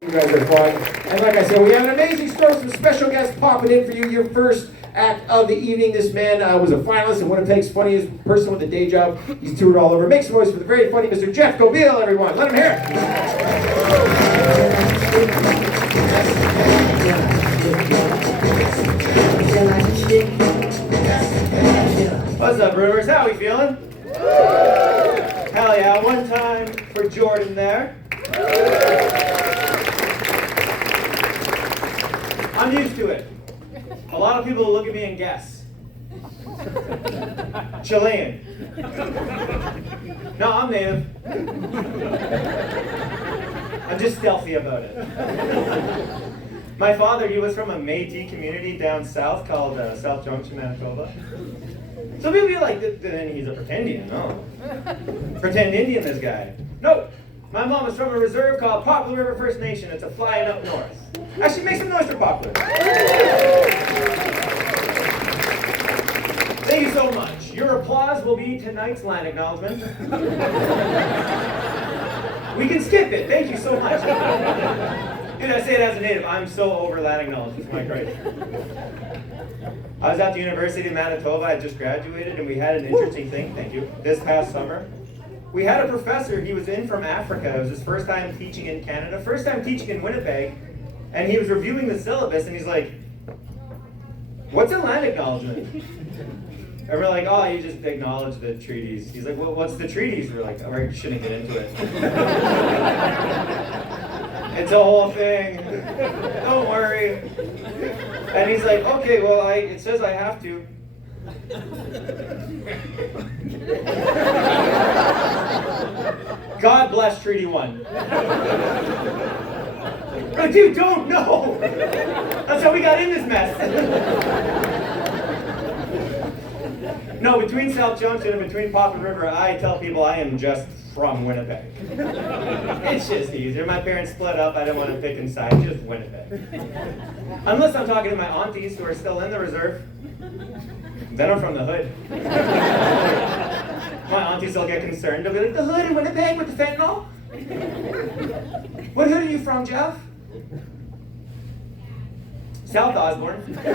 You guys are fun. And like I said, we have an amazing show, some special guests popping in for you. Your first act of the evening. This man was a finalist in Winnipeg's funniest person with a day job. He's toured all over. Make some noise for the very funny Mr. Jeff Gobeil, everyone. Let him hear it. What's up, Rumors? How we feeling? Hell yeah, one time for Jordan there. I'm used to it. A lot of people look at me and guess. Chilean. No, I'm native. I'm just stealthy about it. My father, he was from a Métis community down south called South Junction, Manitoba. Some people be like, then he's a pretend Indian. No. Pretend Indian, this guy. No. My mom is from a reserve called Poplar River First Nation. It's a flying up north. Actually, make some noise for Poplar. Thank you so much. Your applause will be tonight's land acknowledgement. We can skip it. Thank you so much. Dude, I say it as a native. I'm so over land acknowledgements. My Christ. I was at the University of Manitoba. I just graduated, and we had an interesting thing. Thank you. This past summer. We had a professor, he was in from Africa. It was his first time teaching in Canada, first time teaching in Winnipeg, and he was reviewing the syllabus, and he's like, what's a land acknowledgement? And we're like, oh, you just acknowledge the treaties. He's like, well, what's the treaties? We're like, oh, we shouldn't get into it. It's a whole thing. Don't worry. And he's like, okay, well, it says I have to. God bless Treaty 1. But dude, don't know. That's how we got in this mess. No, between South Junction and between Poplar River, I tell people I am just from Winnipeg. It's just easier. My parents split up. I didn't want to pick and side. Just Winnipeg. Unless I'm talking to my aunties who are still in the reserve. Then I'm from the hood. My aunties will get concerned. They'll be like, the hood in Winnipeg with the fentanyl? What hood are you from, Jeff? South Osborne. Hey,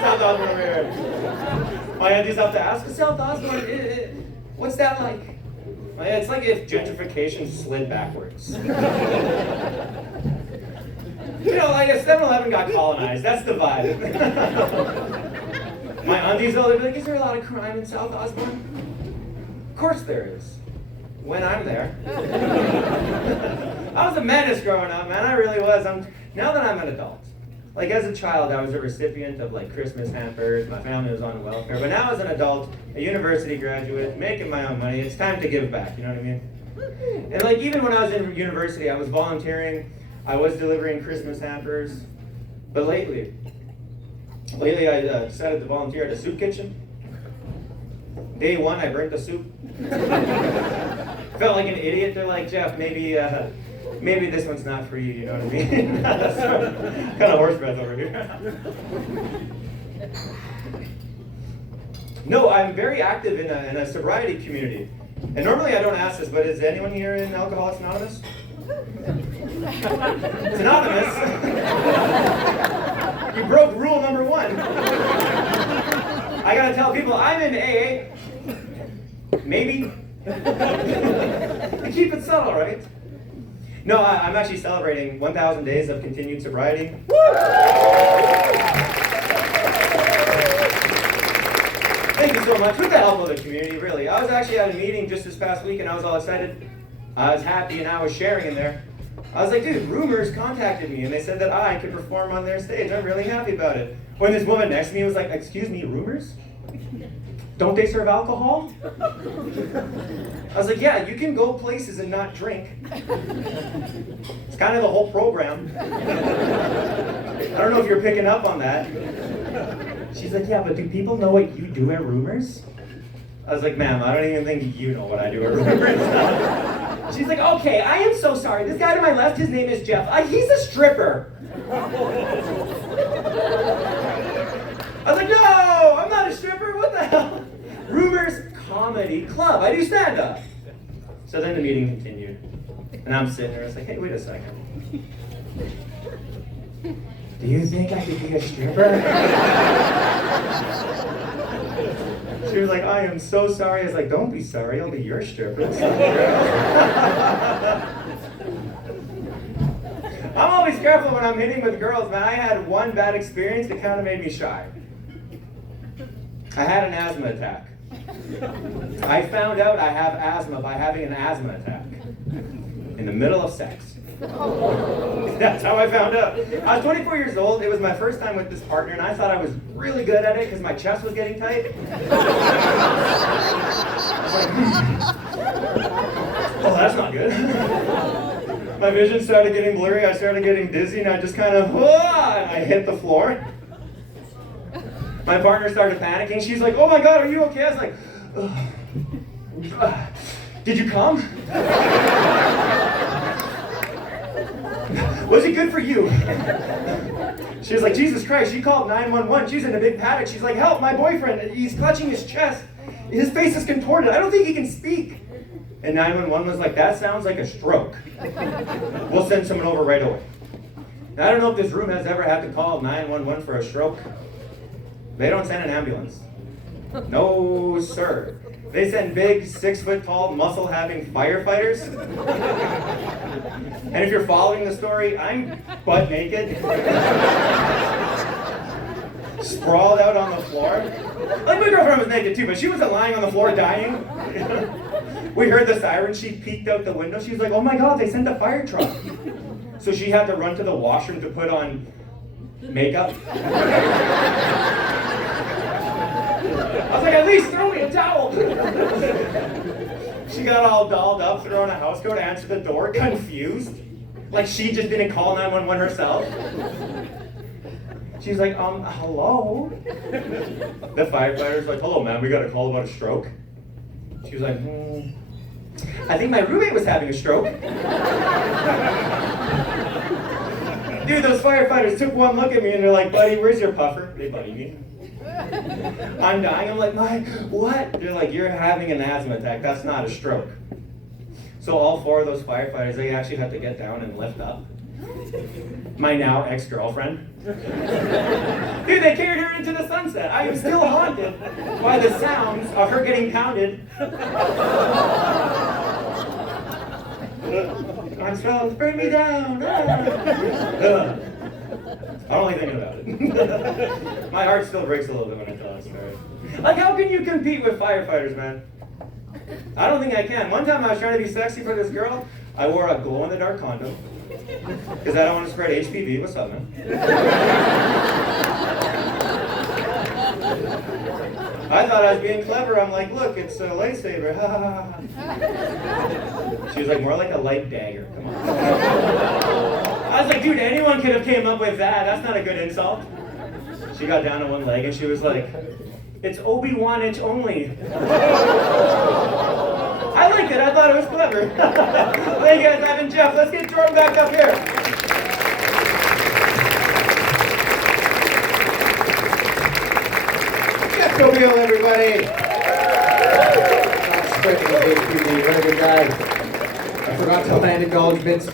South Osborne over here. My aunties have to ask, South Osborne, what's that like? It's like if gentrification slid backwards. You know, like if 7-Eleven got colonized, that's the vibe. My aunties, they'll be like, is there a lot of crime in South Osborne? Of course there is. When I'm there. I was a menace growing up, man, I really was. Now that I'm an adult. Like as a child, I was a recipient of like Christmas hampers, my family was on welfare, but now as an adult, a university graduate, making my own money, it's time to give back, you know what I mean? And like even when I was in university, I was volunteering, I was delivering Christmas hampers, but lately I decided to volunteer at a soup kitchen. Day one, I burnt the soup. Felt like an idiot. They're like, Jeff, maybe this one's not for you, you know what I mean? Kind of horse breath over here. No, I'm very active in a sobriety community. And normally I don't ask this, but is anyone here in Alcoholics Anonymous? It's anonymous. You broke rule number 1. I gotta tell people I'm in AA. Maybe. We keep it subtle, right? No, I'm actually celebrating 1,000 days of continued sobriety. Thank you so much. With the help of the community, really. I was actually at a meeting just this past week and I was all excited. I was happy and I was sharing in there. I was like, dude, Rumors contacted me and they said that I could perform on their stage. I'm really happy about it. When this woman next to me was like, excuse me, Rumors? Don't they serve alcohol? I was like, yeah, you can go places and not drink. It's kind of the whole program. I don't know if you're picking up on that. She's like, yeah, but do people know what you do at Rumors? I was like, ma'am, I don't even think you know what I do at Rumors. She's like, okay, I am so sorry. This guy to my left, his name is Jeff. He's a stripper. I was like, no, I'm not a stripper. What the hell? Rumors Comedy Club. I do stand-up. So then the meeting continued. And I'm sitting there, it's like, hey, wait a second. Do you think I could be a stripper? She was like, I am so sorry. I was like, don't be sorry, I'll be your stripper. I'm always careful when I'm hitting with girls, man. I had one bad experience that kind of made me shy. I had an asthma attack. I found out I have asthma by having an asthma attack in the middle of sex. That's how I found out. I was 24 years old. It was my first time with this partner, and I thought I was really good at it because my chest was getting tight. I was like, oh, that's not good. My vision started getting blurry. I started getting dizzy, and I just kind of, and I hit the floor. My partner started panicking. She's like, oh my God, are you okay? I was like, did you come? Was it good for you? She was like, Jesus Christ, she called 911. She's in a big panic. She's like, help, my boyfriend. He's clutching his chest. His face is contorted. I don't think he can speak. And 911 was like, that sounds like a stroke. We'll send someone over right away. Now, I don't know if this room has ever had to call 911 for a stroke. They don't send an ambulance. No, sir. They send big, 6-foot-tall, muscle-having firefighters. And if you're following the story, I'm butt naked, sprawled out on the floor. Like, my girlfriend was naked too, but she wasn't lying on the floor dying. We heard the siren. She peeked out the window. She was like, oh my God, they sent a fire truck. So she had to run to the washroom to put on makeup. I was like, at least throw me a towel. She got all dolled up, threw on a house coat, answered the door, confused. Like she just didn't call 911 herself. She's like, hello? The firefighter's like, hello, ma'am, we got a call about a stroke. She was like, I think my roommate was having a stroke. Dude, those firefighters took one look at me and they're like, buddy, where's your puffer? They buddy me. I'm dying. I'm like, what? They're like, you're having an asthma attack. That's not a stroke. So all 4 of those firefighters, they actually had to get down and lift up my now ex-girlfriend. Dude, they carried her into the sunset. I am still haunted by the sounds of her getting pounded. I'm strong, bring me down. I don't like thinking about it. My heart still breaks a little bit when I tell that story. Like, how can you compete with firefighters, man? I don't think I can. One time I was trying to be sexy for this girl. I wore a glow-in-the-dark condom. Because I don't want to spread HPV. What's up, man? I thought I was being clever. I'm like, look, it's a lightsaber. She was like, more like a light dagger. Come on. I was like, dude, anyone could have came up with that. That's not a good insult. She got down to one leg and she was like, it's Obi-Wan-inch only. I liked it. I thought it was clever. Thank you guys, I've been Jeff. Let's get Jordan back up here. Jeff Cobiel, everybody. Spreading his HPV. Very good guy. I forgot to land acknowledgements.